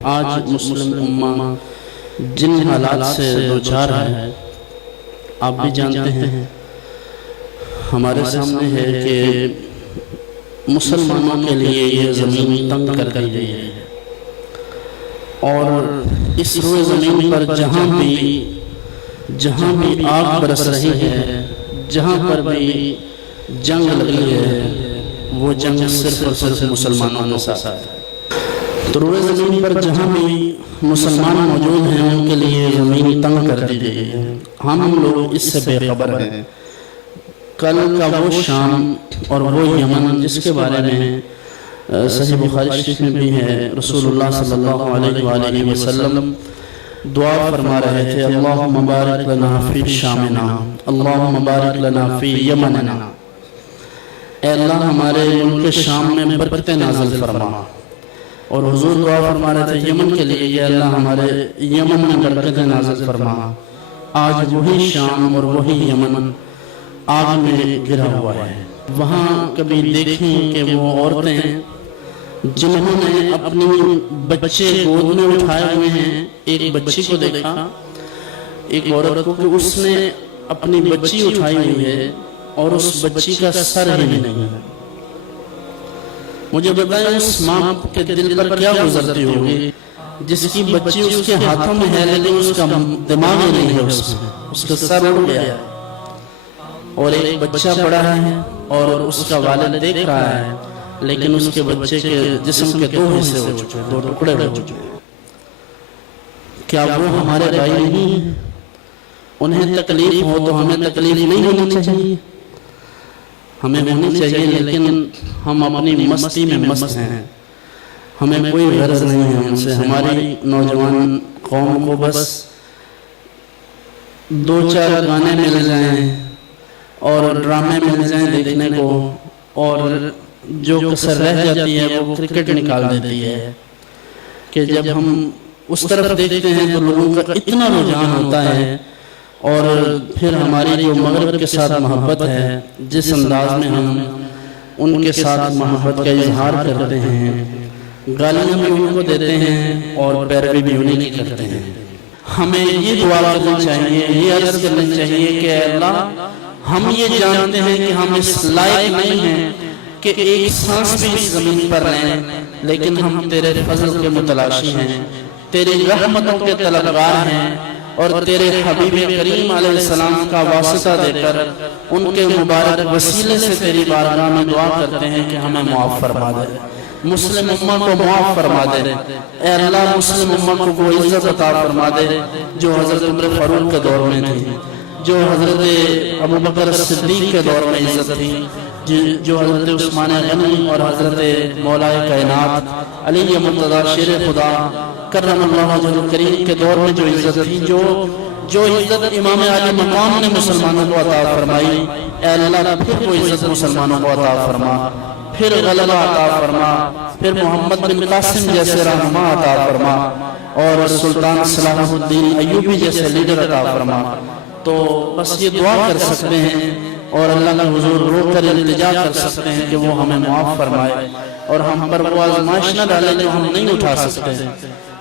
آج مسلم امہ جن حالات سے دوچار ہے آپ بھی جانتے ہیں، ہمارے سامنے ہے کہ مسلمانوں کے لیے یہ زمین تنگ کر دی گئی ہے، اور اس روئے زمین پر جہاں بھی آگ برس رہی ہے، جہاں پر بھی جنگ لگی ہے، وہ جنگ صرف اور صرف مسلمانوں کے ساتھ ہے۔ تو روئے زمین پر جہاں بھی مسلمان موجود ہیں ان کے لیے زمین تنگ کر دی گئی ہے، ہم لوگ اس سے بے خبر ہیں۔ کل کا وہ شام اور وہ یمن جس کے بارے میں صحیح بخاری شریف میں بھی ہے، رسول اللہ صلی اللہ علیہ وآلہ وسلم دعا فرما رہے تھے، اللہم بارک لنا فی شامنا، اللہم بارک لنا فی یمننا، اے اللہ ہمارے ملک شام میں برکت نازل فرما۔ اور حضور دعا فرما رہے تھے یمن کے لیے، یا اللہ ہمارے یمن میں برکت نازل فرما۔ آج وہی شام اور وہی یمن آگ میں گرا ہوا ہے۔ وہاں کبھی دیکھیں کہ وہ عورتیں جنہوں نے اپنی بچے گود میں اٹھائے ہوئے ہیں، ایک بچی کو دیکھا، ایک عورت کو کہ اس نے اپنی بچی اٹھائی ہوئی ہے اور اس بچی کا سر ہی نہیں ہے۔ مجھے بتائیں اس ماں کے دل پر کیا گزرتی ہوگی جس کی بچی اس کے ہاتھوں میں ہے لیکن اس کا دماغ ہی نہیں ہے، اس کا سر اڑ گیا ہے، اور ایک بچہ بڑا ہے اور اس کا والد دیکھ رہا ہے، لیکن اس کے بچے کے جسم کے دو حصے ہو چکے ہیں، دو ٹکڑے ہو چکے ہیں۔ کیا وہ ہمارے بھائی نہیں ہیں؟ انہیں تکلیف ہو تو ہمیں تکلیف نہیں ہونی چاہیے، ہمیں ہونی چاہیے، لیکن ہم اپنی مستی میں مست ہیں، ہمیں کوئی غرض نہیں ہے ان سے۔ ہماری نوجوان قوم کو بس دو چار گانے مل جائیں اور ڈرامے مل جائیں دیکھنے کو، اور جو کسر رہ جاتی ہے وہ کرکٹ نکال دیتی ہے کہ جب ہم اس طرف دیکھتے ہیں تو لوگوں کا اتنا رجحان ہوتا ہے، اور پھر ہماری جو مغرب کے ساتھ محبت ہے، جس انداز میں ہم ان کے ساتھ محبت کا اظہار کرتے ہیں، گالیاں بھی ان کو دیتے ہیں اور پیروی بھی انہیں کی کرتے ہیں۔ ہمیں یہ دعا کرنی چاہیے، یہ عرض کرنی چاہیے کہ اے اللہ ہم یہ جانتے ہیں کہ ہم اس لائق نہیں ہیں کہ ایک سانس بھی اس زمین پر رہیں، لیکن ہم تیرے فضل کے متلاشی ہیں، تیری رحمتوں کے طلبگار ہیں، اور تیرے حبیب کریم علیہ السلام کا واسطہ دے کر ان کے مبارک وسیلے سے تیری بارگاہ میں دعا کرتے ہیں کہ ہمیں معاف فرما دے، مسلم امہ کو معاف فرما دے۔ اے اللہ مسلم امہ کو وہ عزت عطا فرما دے جو حضرت عمر فاروق کے دور میں تھی، جو حضرت ابوبکر صدیق کے دور میں عزت تھی، جو حضرت عثمان غنی اور حضرت مولا کائنات علی مرتضیٰ شیر خدا کرم اللہ وجہہ الکریم کے دور میں جو عزت تھی، جو عزت امام علی مقام نے مسلمانوں کو عطا فرمائی، اے اللہ پھر وہ عزت مسلمانوں کو عطا فرما، پھر غلبہ عطا فرما، پھر محمد بن قاسم جیسے رہنما عطا فرما، اور سلطان صلاح الدین ایوبی جیسے لیڈر عطا فرما۔ تو بس یہ دعا کر سکتے ہیں اور اللہ کا حضور رو کر التجا کر سکتے ہیں کہ وہ ہمیں معاف فرمائے اور ہم پر وہ آزمائش نہ ڈالے جو ہم نہیں اٹھا سکتے۔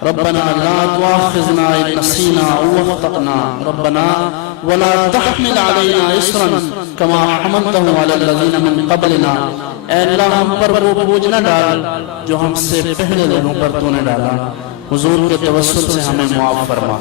ربنا لا تؤاخذنا ان نسینا او اخطأنا، ربنا ولا تحمل علينا اصرا كما حملته على الذين من قبلنا، اے اللہ ہم پر وہ بوجھ نہ ڈال جو ہم سے پہلے لوگوں پر تو نے ڈالا، حضور کے توسل سے ہمیں معاف فرما۔